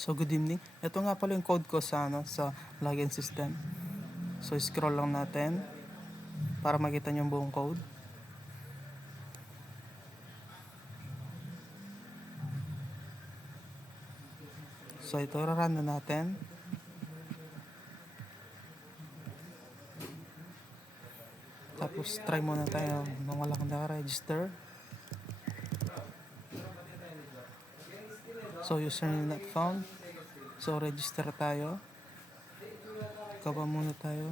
So good evening. Ito nga pala yung code ko sa login system. So scroll lang natin para makita niyo yung buong code. So ito run na natin. Tapos try muna tayo nung wala kang naka-register. So username not found. So register tayo. Kaba muna tayo.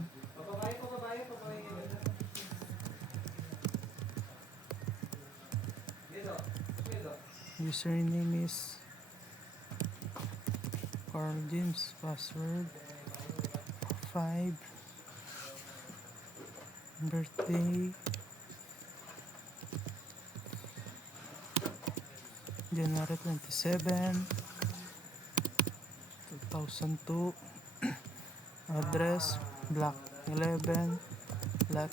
Username is Carl James. Password 5. Birthday January 27, 2002. Address Block 11, Lot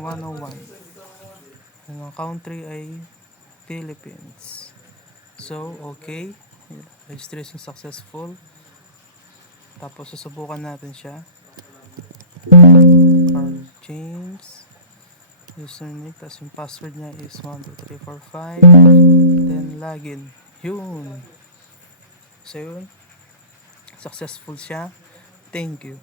101. Ang country ay Philippines. So, okay. Registration successful. Tapos susubukan natin siya. Carl James. Username. Tapos yung password niya is 12345. Then login. Yun. So yun. Successful siya. Thank you.